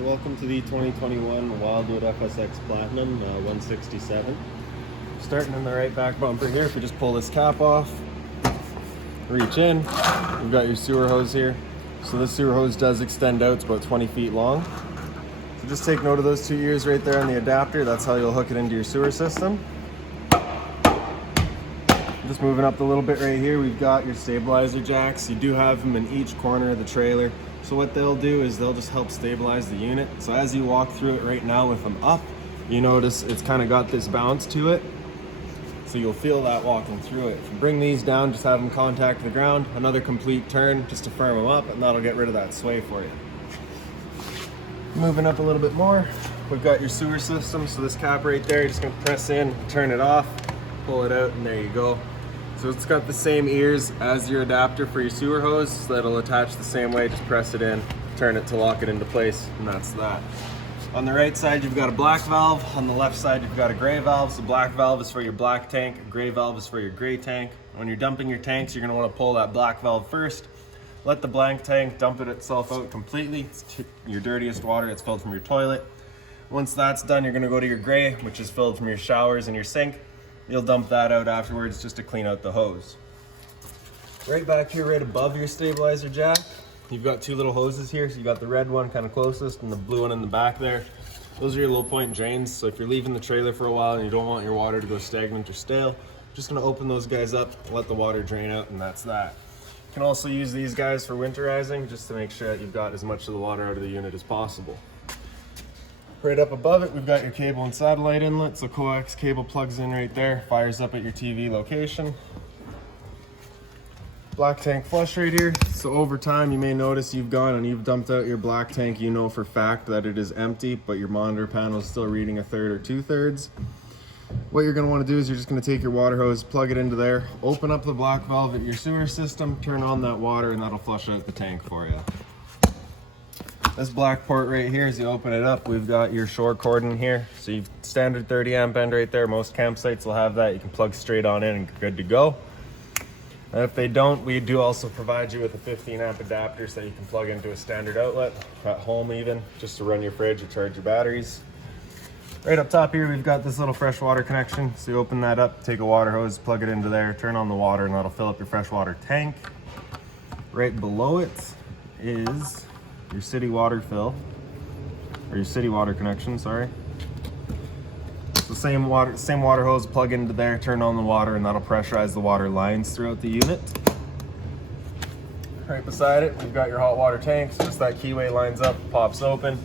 So welcome to the 2021 Wildwood FSX Platinum 167. Starting in the right back bumper here, if you just pull this cap off, reach in, you've got your sewer hose here. So this sewer hose does extend out, it's about 20 feet long. So just take note of those 2 ears right there on the adapter, that's how you'll hook it into your sewer system. Just moving up a little bit right here, we've got your stabilizer jacks. You do have them in each corner of the trailer. So what they'll do is they'll just help stabilize the unit. So as you walk through it right now with them up, you notice it's kind of got this bounce to it. So you'll feel that walking through it. If you bring these down, just have them contact the ground, another complete turn just to firm them up, and that'll get rid of that sway for you. Moving up a little bit more, we've got your sewer system. So this cap right there, you're just gonna press in, turn it off, pull it out, and there you go. So it's got the same ears as your adapter for your sewer hose, so that'll attach the same way. Just press it in, turn it to lock it into place, and that's that. On the right side, you've got a black valve. On the left side, you've got a gray valve. So black valve is for your black tank, gray valve is for your gray tank. When you're dumping your tanks, you're gonna wanna pull that black valve first. Let the blank tank dump it itself out completely. It's your dirtiest water, it's filled from your toilet. Once that's done, you're gonna go to your gray, which is filled from your showers and your sink. You'll dump that out afterwards just to clean out the hose. Right back here, right above your stabilizer jack, you've got two little hoses here. So you got the red one kind of closest and the blue one in the back there. Those are your low point drains. So if you're leaving the trailer for a while and you don't want your water to go stagnant or stale, just gonna open those guys up, let the water drain out, and that's that. You can also use these guys for winterizing just to make sure that you've got as much of the water out of the unit as possible. Right up above it, we've got your cable and satellite inlet. So coax cable plugs in right there, fires up at your TV location. Black tank flush right here. So over time, you may notice you've gone and you've dumped out your black tank. You know for fact that it is empty, but your monitor panel is still reading 1/3 or 2/3. What you're gonna wanna do is you're just gonna take your water hose, plug it into there, open up the black valve at your sewer system, turn on that water, and that'll flush out the tank for you. This black port right here, as you open it up, we've got your shore cord in here. So you've standard 30 amp end right there. Most campsites will have that. You can plug straight on in and good to go. And if they don't, we do also provide you with a 15 amp adapter so you can plug into a standard outlet at home even, just to run your fridge or charge your batteries. Right up top here, we've got this little freshwater connection. So you open that up, take a water hose, plug it into there, turn on the water, and that'll fill up your freshwater tank. Right below it is your city water fill, or your city water connection, sorry. So same water hose, plug into there, turn on the water, and that'll pressurize the water lines throughout the unit. Right beside it, we've got your hot water tank. So just that keyway lines up, pops open.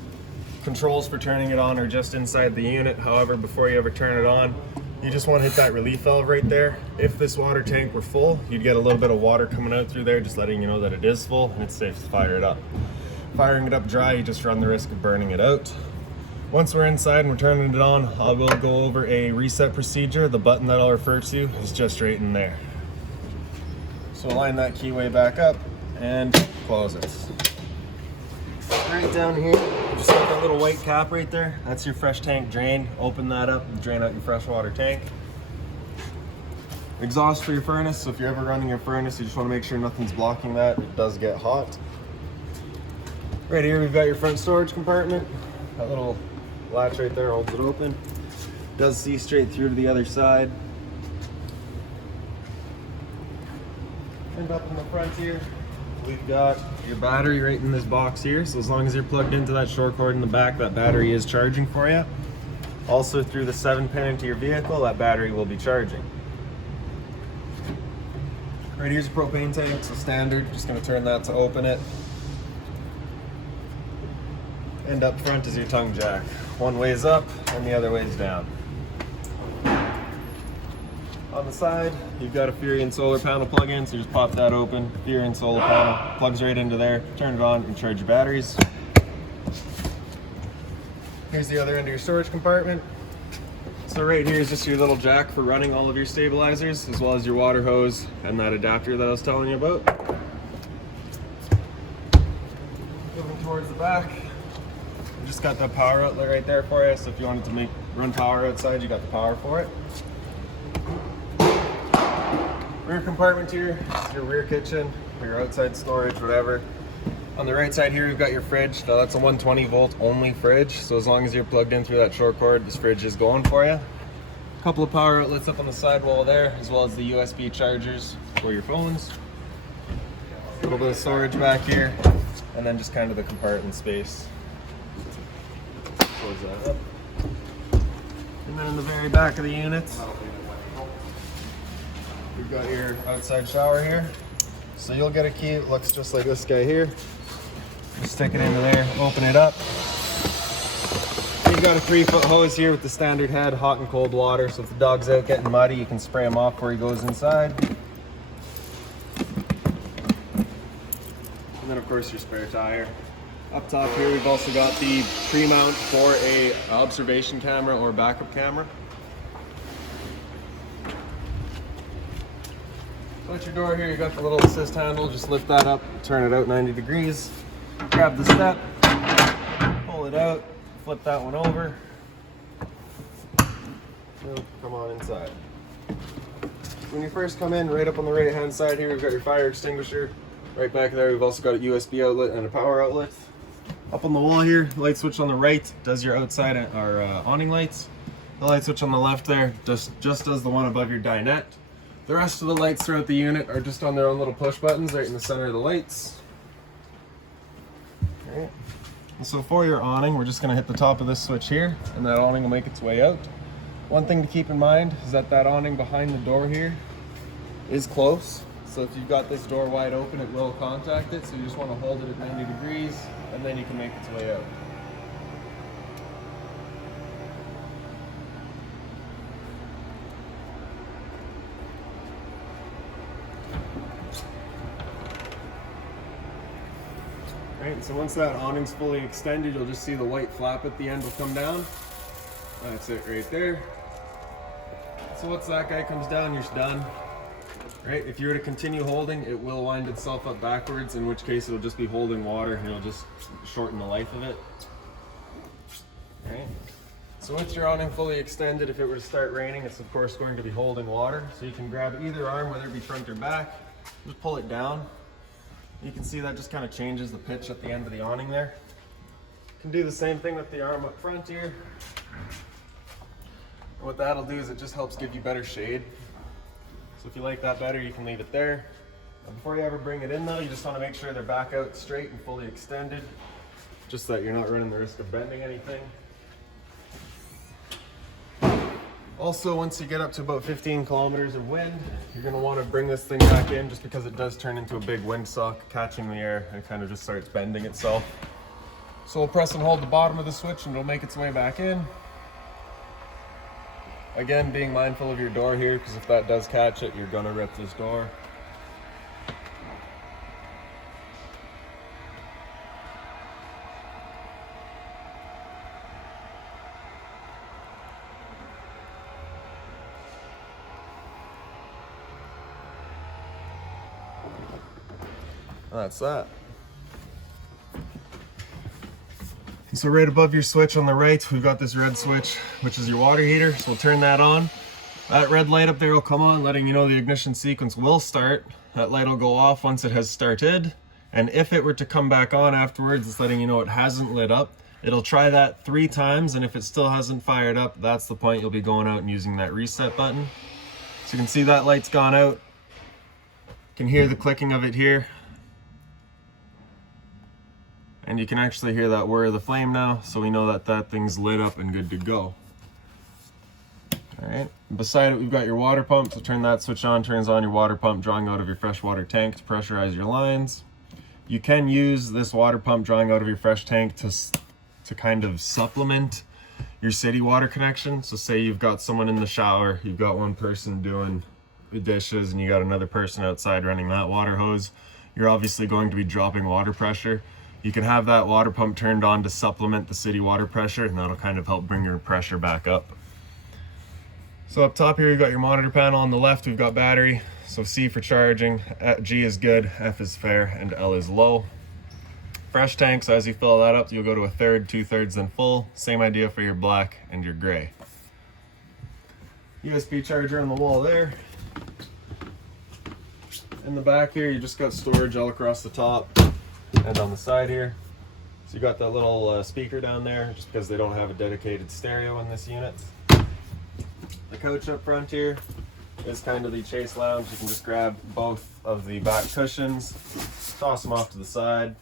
Controls for turning it on are just inside the unit. However, before you ever turn it on, you just want to hit that relief valve right there. If this water tank were full, you'd get a little bit of water coming out through there, just letting you know that it is full and it's safe to fire it up. Firing it up dry, you just run the risk of burning it out. Once we're inside and we're turning it on, I will go over a reset procedure. The button that I'll refer to is just right in there. So line that keyway back up and close it. Right down here, just got that little white cap right there. That's your fresh tank drain. Open that up and drain out your freshwater tank. Exhaust for your furnace. So if you're ever running your furnace, you just want to make sure nothing's blocking that. It does get hot. Right here, we've got your front storage compartment. That little latch right there holds it open. Does see straight through to the other side. And up in the front here, we've got your battery right in this box here. So as long as you're plugged into that short cord in the back, that battery is charging for you. Also through the 7-pin into your vehicle, that battery will be charging. Right here's a propane tank, so standard. Just gonna turn that to open it. And up front is your tongue jack. One way's up and the other way's down. On the side, you've got a Furion solar panel plug-in, so just pop that open. Furion solar panel plugs right into there, turn it on and charge your batteries. Here's the other end of your storage compartment. So right here is just your little jack for running all of your stabilizers, as well as your water hose and that adapter that I was telling you about. Moving towards the back, we just got that power outlet right there for you, so if you wanted to run power outside, you got the power for it. Rear compartment here, your rear kitchen, or your outside storage, whatever. On the right side here, we've got your fridge. Now that's a 120 volt only fridge, so as long as you're plugged in through that short cord, this fridge is going for you. A couple of power outlets up on the sidewall there, as well as the USB chargers for your phones. A little bit of storage back here, and then just kind of the compartment space. Close that up. And then in the very back of the unit, we've got your outside shower here. So you'll get a key that looks just like this guy here. Just stick it into there, open it up. You've got a 3-foot hose here with the standard head, hot and cold water. So if the dog's out getting muddy, you can spray him off before he goes inside. And then of course your spare tire. Up top here, we've also got the pre-mount for a observation camera or backup camera. So at your door here, you got the little assist handle. Just lift that up, turn it out 90 degrees. Grab the step, pull it out, flip that one over. Come on inside. When you first come in, right up on the right hand side here, we've got your fire extinguisher. Right back there, we've also got a USB outlet and a power outlet. Up on the wall here, light switch on the right does your outside or awning lights. The light switch on the left there just does the one above your dinette. The rest of the lights throughout the unit are just on their own little push buttons right in the center of the lights. Alright. So for your awning, we're just going to hit the top of this switch here, and that awning will make its way out. One thing to keep in mind is that awning behind the door here is close. So if you've got this door wide open, it will contact it. So you just want to hold it at 90 degrees, and then you can make its way out. Right, so once that awning's fully extended, you'll just see the white flap at the end will come down. That's it right there. So once that guy comes down, you're done. Right, if you were to continue holding, it will wind itself up backwards, in which case it'll just be holding water and it'll just shorten the life of it. Right. So with your awning fully extended, if it were to start raining, it's of course going to be holding water. So you can grab either arm, whether it be front or back, just pull it down. You can see that just kind of changes the pitch at the end of the awning there. You can do the same thing with the arm up front here. And what that'll do is it just helps give you better shade. So if you like that better, you can leave it there. And before you ever bring it in though, you just want to make sure they're back out straight and fully extended, just so that you're not running the risk of bending anything. Also, once you get up to about 15 kilometers of wind, you're going to want to bring this thing back in, just because it does turn into a big windsock, catching the air, and it kind of just starts bending itself. So we'll press and hold the bottom of the switch and it'll make its way back in. Again, being mindful of your door here, because if that does catch it, you're going to rip this door. That's that. So right above your switch on the right, we've got this red switch, which is your water heater. So we'll turn that on. That red light up there will come on, letting you know the ignition sequence will start. That light will go off once it has started. And if it were to come back on afterwards, it's letting you know it hasn't lit up. It'll try that 3 times, and if it still hasn't fired up, that's the point you'll be going out and using that reset button. So you can see that light's gone out. You can hear the clicking of it here. And you can actually hear that whir of the flame now, so we know that that thing's lit up and good to go. All right, beside it we've got your water pump, so turn that switch on, turns on your water pump drawing out of your freshwater tank to pressurize your lines. You can use this water pump drawing out of your fresh tank to kind of supplement your city water connection. So say you've got someone in the shower, you've got one person doing the dishes, and you got another person outside running that water hose. You're obviously going to be dropping water pressure. You can have that water pump turned on to supplement the city water pressure, and that'll kind of help bring your pressure back up. So up top here, you've got your monitor panel. On the left, we've got battery. So C for charging, G is good, F is fair, and L is low. Fresh tank, so as you fill that up, you'll go to 1/3, 2/3, then full. Same idea for your black and your gray. USB charger on the wall there. In the back here, you just got storage all across the top. and on the side here. So you got that little speaker down there, just because they don't have a dedicated stereo in this unit. The couch up front here is kind of the chase lounge. You can just grab both of the back cushions, toss them off to the side,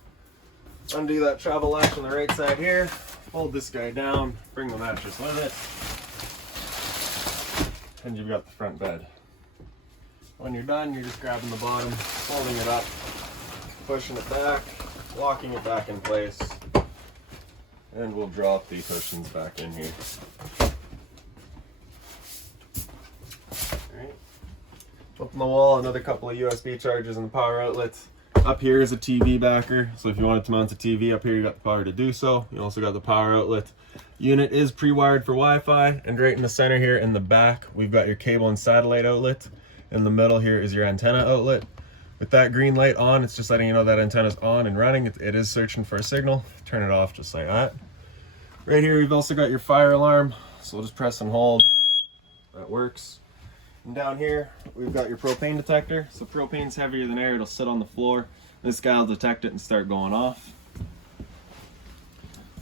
undo that travel latch on the right side here, fold this guy down, bring the mattress with it, and you've got the front bed. When you're done, you're just grabbing the bottom, folding it up, pushing it back, locking it back in place, and we'll drop the cushions back in here. Alright. Up on the wall, another couple of USB chargers and the power outlets. Up here is a TV backer, so if you wanted to mount a TV up here, you got the power to do so. You also got the power outlet. Unit is pre-wired for Wi-Fi, and right in the center here in the back, we've got your cable and satellite outlet. In the middle here is your antenna outlet. With that green light on, it's just letting you know that antenna's on and running. It is searching for a signal. Turn it off just like that. Right here, we've also got your fire alarm, so we'll just press and hold. That works. And down here, we've got your propane detector. So propane's heavier than air, it'll sit on the floor. This guy will detect it and start going off.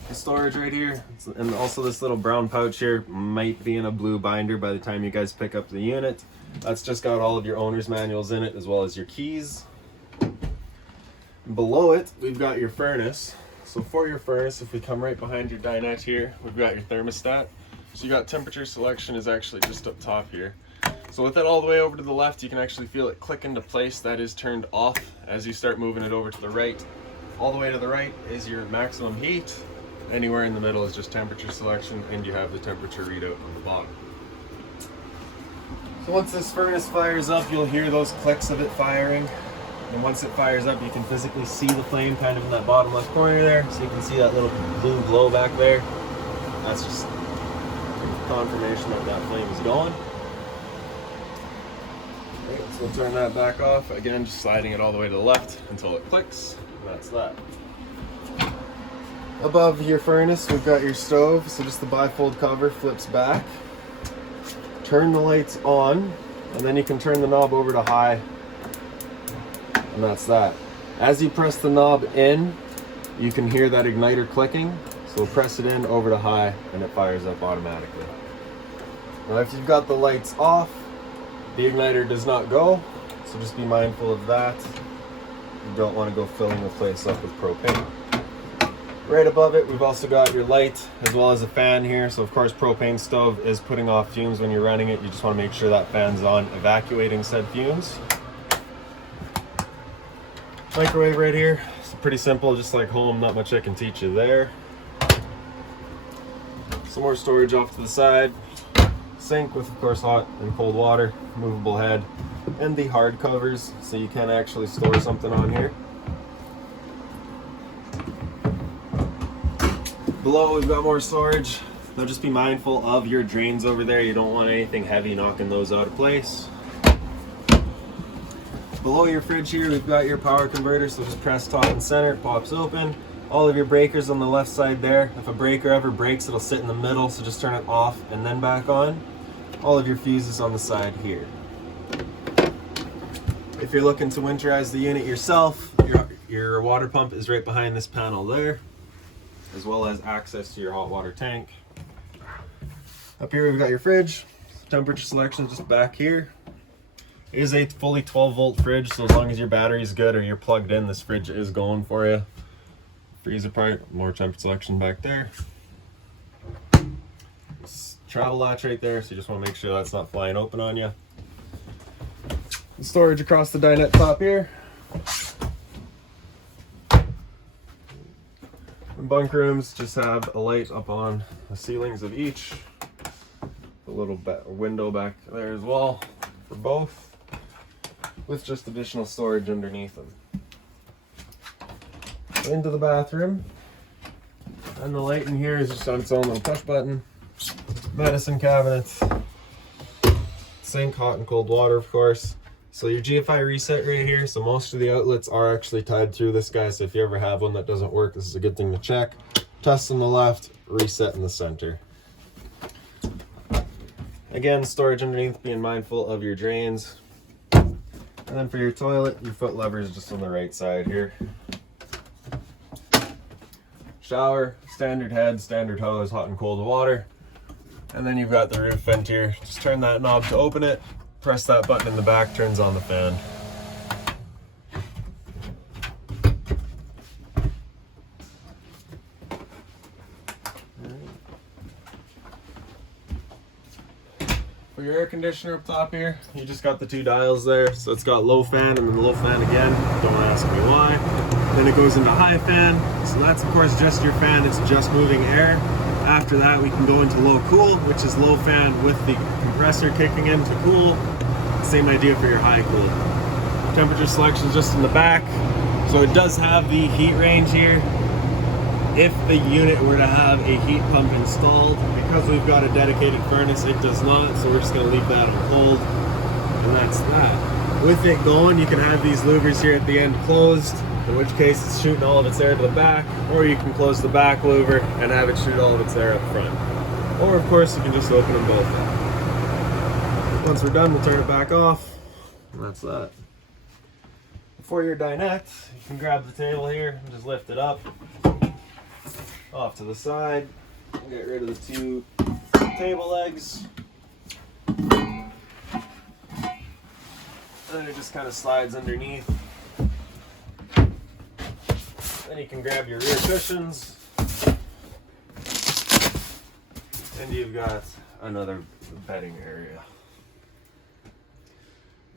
The storage right here, and also this little brown pouch here might be in a blue binder by the time you guys pick up the unit. That's just got all of your owner's manuals in it, as well as your keys. Below it, we've got your furnace. So for your furnace, if we come right behind your dinette here, we've got your thermostat. So you got temperature selection is actually just up top here. So with it all the way over to the left, you can actually feel it click into place. That is turned off as you start moving it over to the right. All the way to the right is your maximum heat. Anywhere in the middle is just temperature selection, and you have the temperature readout on the bottom. So once this furnace fires up, you'll hear those clicks of it firing. And once it fires up, you can physically see the flame kind of in that bottom left corner there. So you can see that little blue glow back there. That's just confirmation that that flame is going. Right, so we'll turn that back off. Again, just sliding it all the way to the left until it clicks. And that's that. Above your furnace, we've got your stove. So just the bifold cover flips back. Turn the lights on, and then you can turn the knob over to high. And that's that. As you press the knob in, you can hear that igniter clicking. So press it in over to high, and it fires up automatically. Now if you've got the lights off, the igniter does not go. So just be mindful of that. You don't want to go filling the place up with propane. Right above it, we've also got your light as well as a fan here. So of course, propane stove is putting off fumes when you're running it. You just want to make sure that fan's on, evacuating said fumes. Microwave right here. It's pretty simple, just like home, not much I can teach you there. Some more storage off to the side. Sink with, of course, hot and cold water, movable head, and the hard covers, so you can actually store something on here. Below, we've got more storage. Now just be mindful of your drains over there. You don't want anything heavy knocking those out of place. Below your fridge here, we've got your power converter, so just press top and center, it pops open. All of your breakers on the left side there. If a breaker ever breaks, it'll sit in the middle, so just turn it off and then back on. All of your fuses on the side here. If you're looking to winterize the unit yourself, your water pump is right behind this panel there, as well as access to your hot water tank. Up here we've got your fridge. Temperature selection is just back here. It is a fully 12-volt fridge, so as long as your battery's good or you're plugged in, this fridge is going for you. Freezer part, more temperature selection back there. Travel latch right there, so you just want to make sure that's not flying open on you. Storage across the dinette top here. And bunk rooms just have a light up on the ceilings of each. A little window back there as well for both, with just additional storage underneath them. Into the bathroom, and the light in here is just on its own little push button. Medicine cabinet, sink, hot and cold water, of course. So your GFI reset right here. So most of the outlets are actually tied through this guy. So if you ever have one that doesn't work, this is a good thing to check. Test on the left, reset in the center. Again, storage underneath, being mindful of your drains. And then for your toilet, your foot lever is just on the right side here. shower, standard head, standard hose, hot and cold water. And then you've got the roof vent here. Just turn that knob to open it, press that button in the back, turns on the fan. For your air conditioner up top here, you just got the 2 dials there. So it's got low fan and then low fan again. Don't ask me why. Then it goes into high fan. So that's of course just your fan, it's just moving air. After that we can go into low cool, which is low fan with the compressor kicking in to cool. Same idea for your high cool. Temperature selection is just in the back. So it does have the heat range here. If the unit were to have a heat pump installed, because we've got a dedicated furnace, it does not, so we're just going to leave that on hold, and that's that. With it going, you can have these louvers here at the end closed, in which case it's shooting all of its air to the back, or you can close the back louver and have it shoot all of its air up front. Or of course you can just open them both up. Once we're done, we'll turn it back off, and that's that. For your dinette, you can grab the table here and just lift it up off to the side, get rid of the 2 table legs, and then it just kind of slides underneath. Then you can grab your rear cushions, and you've got another bedding area.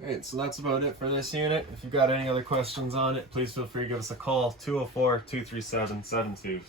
Alright, so that's about it for this unit. If you've got any other questions on it, please feel free to give us a call, 204-237-7272.